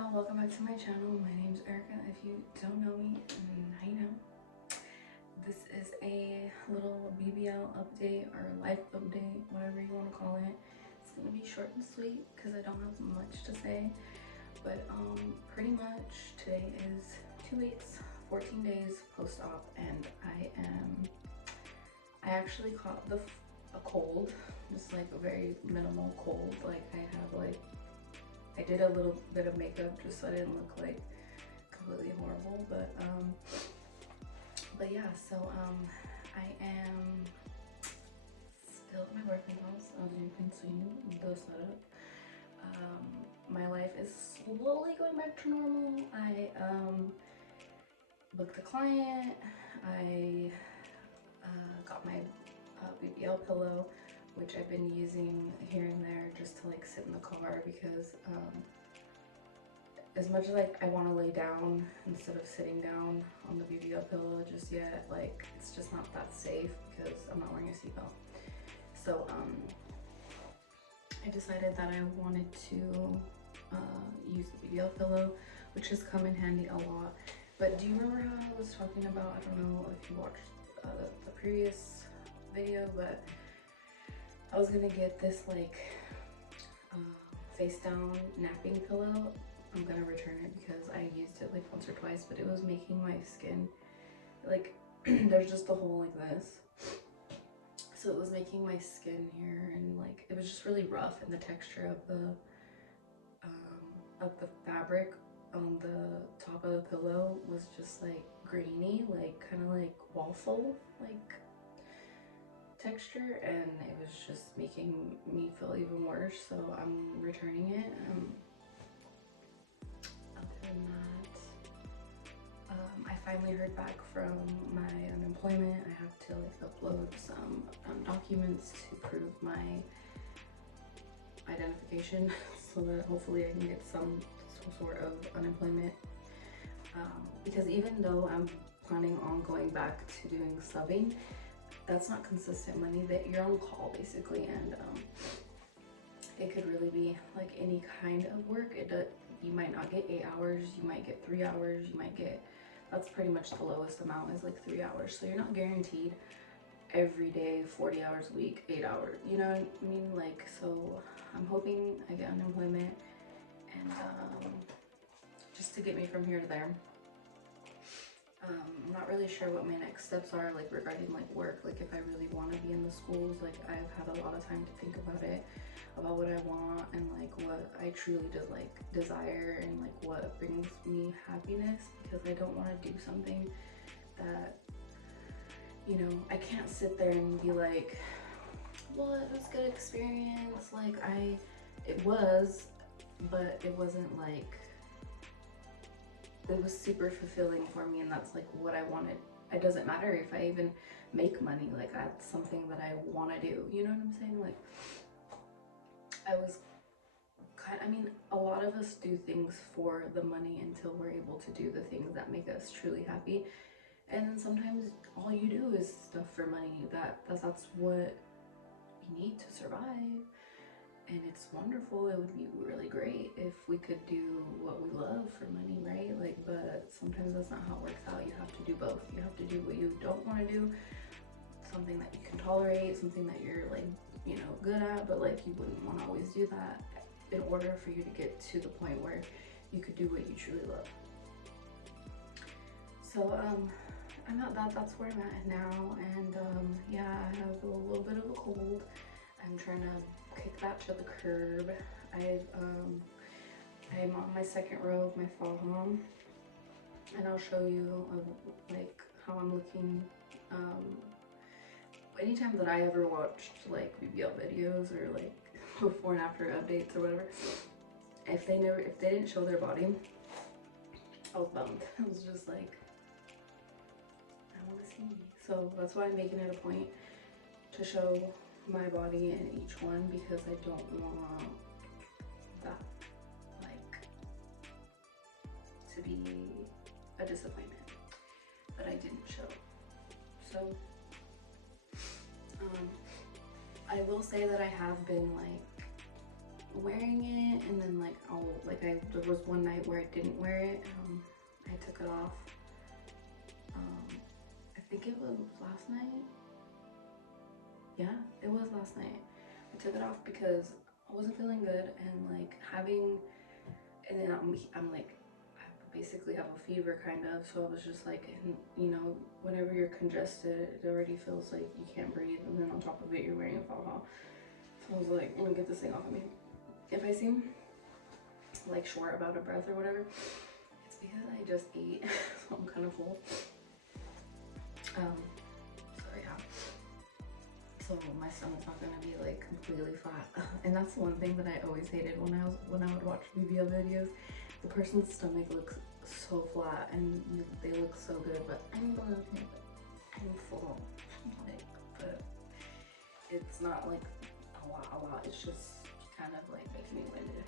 y'all, welcome back to my channel. My name's Erica. If you don't know me, now you know. This is a little BBL update or life update, whatever you want to call it. It's gonna be short and sweet because I don't have much to say, but pretty much today is 2 weeks, 14 days post-op, and I actually caught a cold, just like a very minimal cold. Like I did a little bit of makeup just so I didn't look like completely horrible, but yeah, so I am still at my boyfriend's house, as you can see the setup. My life is slowly going back to normal. I booked a client, I got my BBL pillow, which I've been using here and there just to like sit in the car because as much as like I want to lay down instead of sitting down on the BBL pillow just yet, like it's just not that safe because I'm not wearing a seatbelt. So I decided that I wanted to use the BBL pillow, which has come in handy a lot. But do you remember how I was talking about, I don't know if you watched the previous video, but I was gonna get this like face down napping pillow. I'm gonna return it because I used it like once or twice, but it was making my skin like there's just a hole like this, so it was making my skin here, and like it was just really rough, and the texture of the fabric on the top of the pillow was just like grainy, like kind of like waffle like texture, and it was just making me feel even worse, so I'm returning it. Other than that, I finally heard back from my unemployment. I have to like upload some documents to prove my identification so that hopefully I can get some sort of unemployment, because even though I'm planning on going back to doing subbing, that's not consistent money, that you're on call basically, and it could really be like any kind of work. You might not get 8 hours, you might get 3 hours, you might get, that's pretty much the lowest amount is like 3 hours, so you're not guaranteed every day 40 hours a week, 8 hours, you know what I mean? Like, so I'm hoping I get unemployment, and just to get me from here to there. I'm not really sure what my next steps are, like regarding like work, like if I really want to be in the schools. Like I've had a lot of time to think about it, about what I want and like what I truly like desire, and like what brings me happiness, because I don't want to do something that, you know, I can't sit there and be like, well, it was a good experience, like it was, but it wasn't like, it was super fulfilling for me, and that's like what I wanted. It doesn't matter if I even make money, like that's something that I want to do, you know what I'm saying? Like I mean, a lot of us do things for the money until we're able to do the things that make us truly happy, and then sometimes all you do is stuff for money. That's what you need to survive, and it's wonderful. It would be really great if we could do what we love for money, right? Like, but sometimes that's not how it works out. You have to do both. You have to do what you don't want to do, something that you can tolerate, something that you're like, you know, good at, but like you wouldn't want to always do that, in order for you to get to the point where you could do what you truly love. So that's where I'm at now, and yeah, I have a little bit of a cold. I'm trying to kick that to the curb. I'm on my second row of my fall home, and I'll show you like how I'm looking. Anytime that I ever watched like BBL videos or like before and after updates or whatever, if they didn't show their body, I was bummed. I was just like, I want to see me. So that's why I'm making it a point to show my body in each one, because I don't want that like to be a disappointment that I didn't show. So I will say that I have been like wearing it, and then like there was one night where I didn't wear it. I took it off. I think it was last night. Yeah, it was last night. I took it off because I wasn't feeling good, and like and then I'm like, I basically have a fever kind of, so I was just like, and, you know, whenever you're congested, it already feels like you can't breathe, and then on top of it, you're wearing a faux. So I was like, let me get this thing off of me. If I seem like short about a breath or whatever, it's because I just ate, so I'm kind of full. So yeah. So my stomach's not gonna be like completely flat. And that's one thing that I always hated when I would watch BBL videos. The person's stomach looks so flat and they look so good, but I'm full. Like, but it's not like a lot. It's just kind of like making me winded.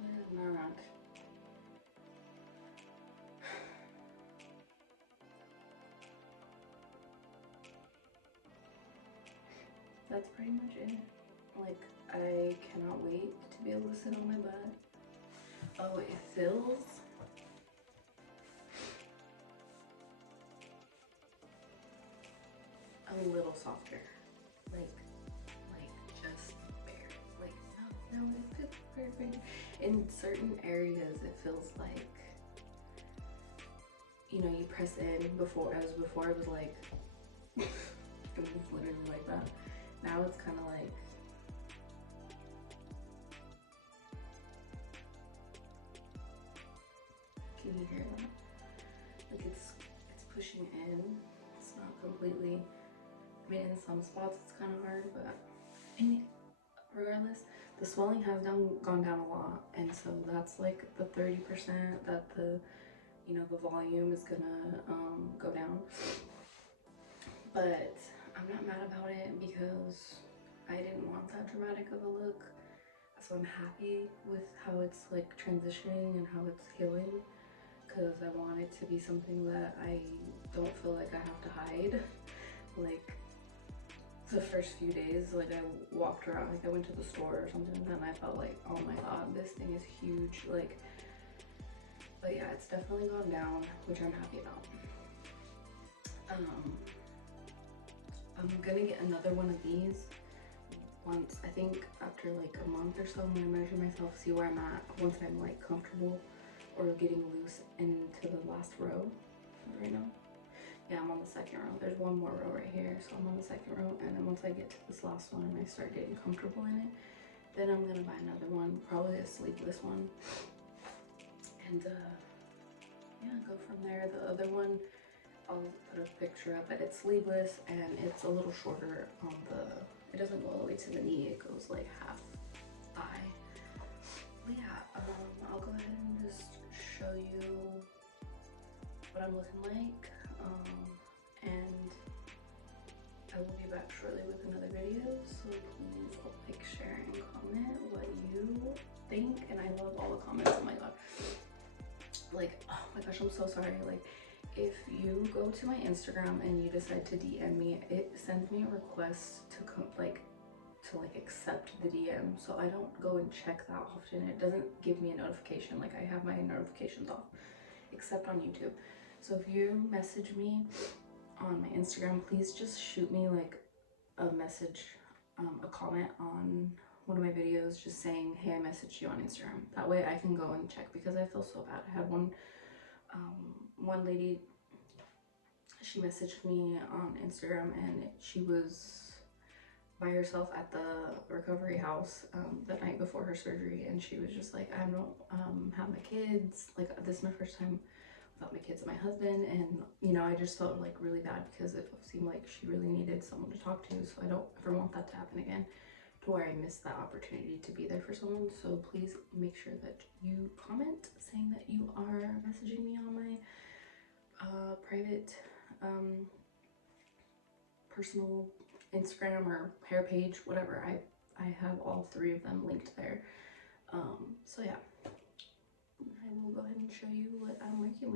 Where's Narak? That's pretty much it. Like, I cannot wait to be able to sit on my butt. Oh, it feels a little softer. Like just bare. Like, no, it feels perfect. In certain areas, it feels like, you know, you press in before, as before it was like, it was literally like that. Now it's kind of like, can you hear that? Like it's pushing in. It's not completely, I mean, in some spots it's kind of hard, but regardless, the swelling has gone down a lot, and so that's like the 30% that the, you know, the volume is gonna go down. But I'm not mad about it because I didn't want that dramatic of a look. So I'm happy with how it's like transitioning and how it's healing, because I want it to be something that I don't feel like I have to hide. Like the first few days, like I walked around, like I went to the store or something, and then I felt like, oh my god, this thing is huge. Like, but yeah, it's definitely gone down, which I'm happy about. I'm gonna get another one of these once, I think after like a month or so. I'm gonna measure myself, see where I'm at once I'm like comfortable or getting loose into the last row right now. Yeah, I'm on the second row. There's one more row right here, so I'm on the second row, and then once I get to this last one and I start getting comfortable in it, then I'm gonna buy another one, probably a sleeveless one, and yeah, go from there. The other one, I'll put a picture up, but it's sleeveless and it's a little shorter on the, it doesn't go all the way to the knee, it goes like half thigh. But yeah, I'll go ahead and just show you what I'm looking like, and I will be back shortly with another video, so please like, share, and comment what you think. And I love all the comments. Oh my god, like, oh my gosh, I'm so sorry. Like, if you go to my Instagram and you decide to DM me, it sends me a request to come like accept the DM, so I don't go and check that often. It doesn't give me a notification. Like, I have my notifications off, except on YouTube. So if you message me on my Instagram, please just shoot me like a message, a comment on one of my videos, just saying, hey, I messaged you on Instagram. That way I can go and check, because I feel so bad. I had one lady, she messaged me on Instagram, and she was by herself at the recovery house the night before her surgery, and she was just like, I don't have my kids, like this is my first time without my kids and my husband. And you know, I just felt like really bad, because it seemed like she really needed someone to talk to, so I don't ever want that to happen again, to where I missed that opportunity to be there for someone. So please make sure that you comment saying that you are messaging me on my private personal Instagram or hair page, whatever. I have all three of them linked there. So yeah, I will go ahead and show you what I'm working